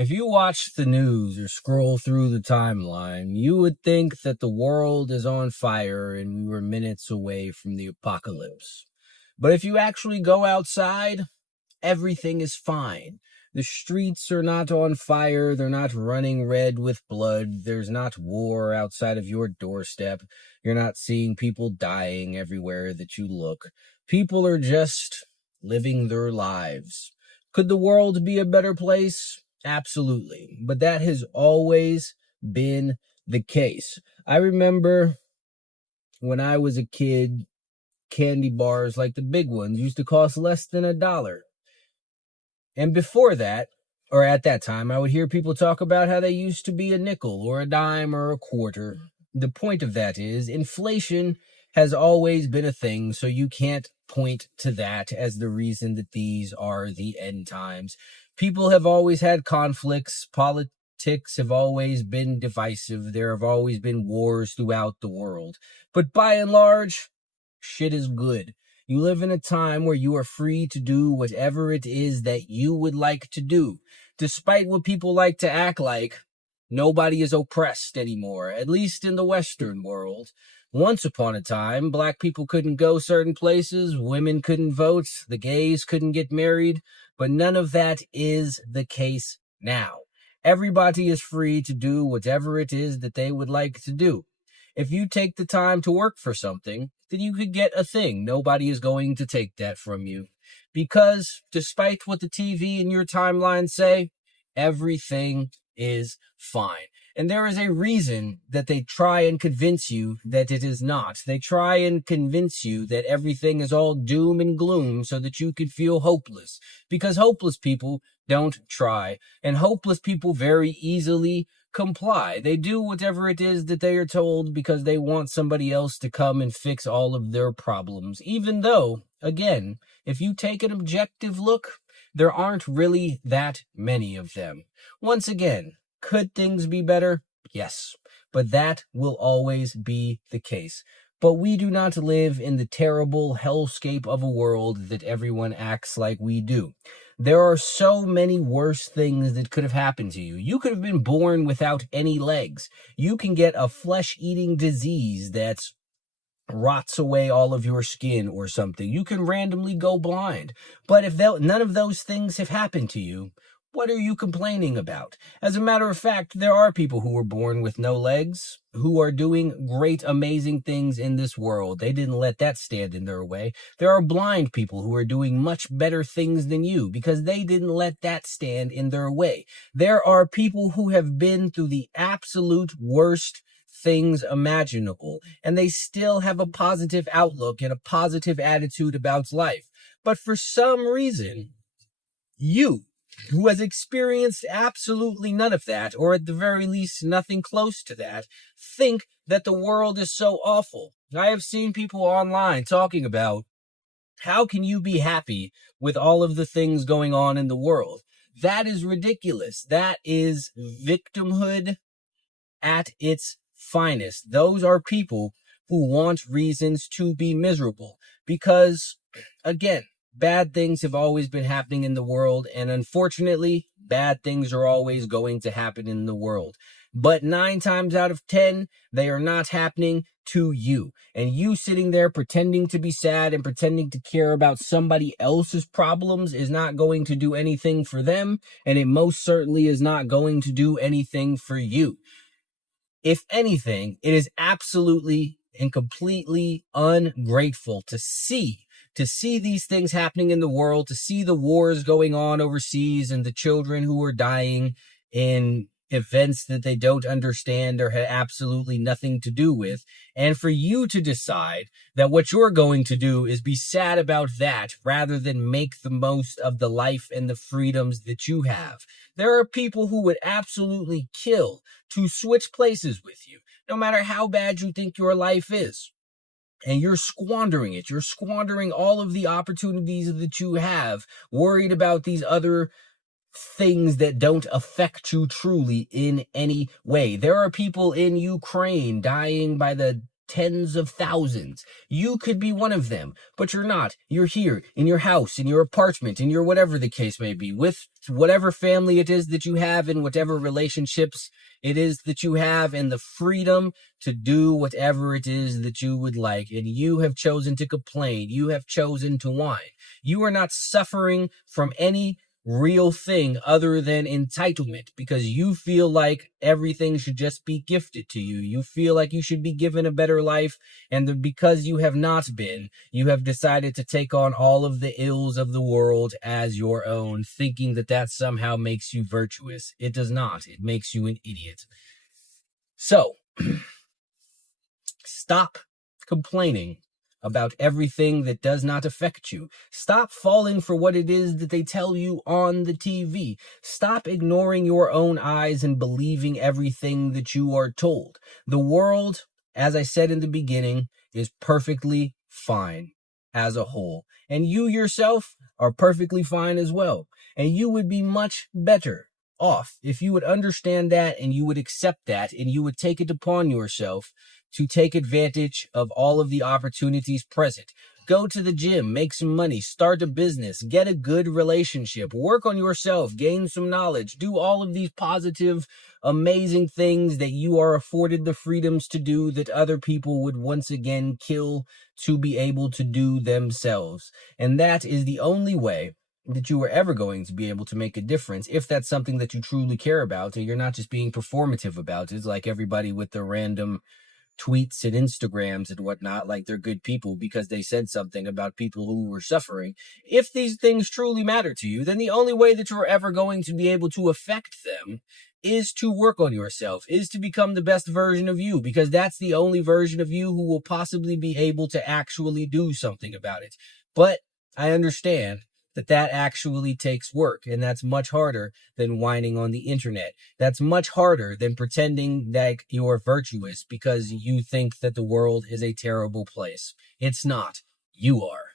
If you watch the news or scroll through the timeline, you would think that the world is on fire and we were minutes away from the apocalypse. But if you actually go outside, everything is fine. The streets are not on fire, they're not running red with blood, there's not war outside of your doorstep, you're not seeing people dying everywhere that you look. People are just living their lives. Could the world be a better place? Absolutely. But that has always been the case. I remember when I was a kid, candy bars like the big ones used to cost less than $1. And before that, or at that time, I would hear people talk about how they used to be a nickel or a dime or a quarter. The point of that is inflation has always been a thing, so you can't point to that as the reason that these are the end times. People have always had conflicts. Politics have always been divisive. There have always been wars throughout the world. But by and large, shit is good. You live in a time where you are free to do whatever it is that you would like to do. Despite what people like to act like, nobody is oppressed anymore, at least in the Western world. Once upon a time, black people couldn't go certain places, women couldn't vote, the gays couldn't get married, but none of that is the case now. Everybody is free to do whatever it is that they would like to do. If you take the time to work for something, then you could get a thing. Nobody is going to take that from you. Because despite what the TV and your timeline say, everything is fine. And there is a reason that they try and convince you that it is not. They try and convince you that everything is all doom and gloom so that you could feel hopeless. Because hopeless people don't try. And hopeless people very easily comply. They do whatever it is that they are told because they want somebody else to come and fix all of their problems. Even though, again, if you take an objective look, there aren't really that many of them. Once again, could things be better? Yes, but that will always be the case. But we do not live in the terrible hellscape of a world that everyone acts like we do. There are so many worse things that could have happened to you. You could have been born without any legs. You can get a flesh-eating disease that rots away all of your skin or something. You can randomly go blind. But if none of those things have happened to you, what are you complaining about? As a matter of fact, there are people who were born with no legs who are doing great, amazing things in this world. They didn't let that stand in their way. There are blind people who are doing much better things than you because they didn't let that stand in their way. There are people who have been through the absolute worst things imaginable, and they still have a positive outlook and a positive attitude about life. But for some reason, you, who has experienced absolutely none of that, or at the very least nothing close to that, think that the world is so awful. I have seen people online talking about how can you be happy with all of the things going on in the world? That is ridiculous. That is victimhood at its finest. Those are people who want reasons to be miserable because, again, bad things have always been happening in the world, and unfortunately, bad things are always going to happen in the world. But 9 times out of 10, they are not happening to you. And you sitting there pretending to be sad and pretending to care about somebody else's problems is not going to do anything for them, and it most certainly is not going to do anything for you. If anything, it is absolutely and completely ungrateful to see these things happening in the world, to see the wars going on overseas and the children who are dying in events that they don't understand or had absolutely nothing to do with, and for you to decide that what you're going to do is be sad about that rather than make the most of the life and the freedoms that you have. There are people who would absolutely kill to switch places with you, no matter how bad you think your life is. And you're squandering it. You're squandering all of the opportunities that you have, worried about these other things that don't affect you truly in any way. There are people in Ukraine dying by the tens of thousands. You could be one of them, but you're not. You're here in your house, in your apartment, in your whatever the case may be, with whatever family it is that you have and whatever relationships it is that you have, and the freedom to do whatever it is that you would like. And you have chosen to complain. You have chosen to whine. You are not suffering from any real thing other than entitlement, because you feel like everything should just be gifted to you. You feel like you should be given a better life, and because you have not been, you have decided to take on all of the ills of the world as your own, thinking that that somehow makes you virtuous. It does not. It makes you an idiot. So, stop complaining about everything that does not affect you. Stop falling for what it is that they tell you on the TV. Stop ignoring your own eyes and believing everything that you are told. The world, as I said in the beginning, is perfectly fine as a whole. And you yourself are perfectly fine as well. And you would be much better off if you would understand that, and you would accept that, and you would take it upon yourself to take advantage of all of the opportunities present. Go to the gym, make some money, start a business, get a good relationship, work on yourself, gain some knowledge, do all of these positive, amazing things that you are afforded the freedoms to do that other people would once again kill to be able to do themselves. And that is the only way that you are ever going to be able to make a difference, if that's something that you truly care about and you're not just being performative about it. It's like everybody with the random tweets and Instagrams and whatnot, like they're good people because they said something about people who were suffering. If these things truly matter to you, then the only way that you're ever going to be able to affect them is to work on yourself, is to become the best version of you, because that's the only version of you who will possibly be able to actually do something about it. But I understand that actually takes work, and that's much harder than whining on the internet. That's much harder than pretending that you're virtuous because you think that the world is a terrible place. It's not. You are.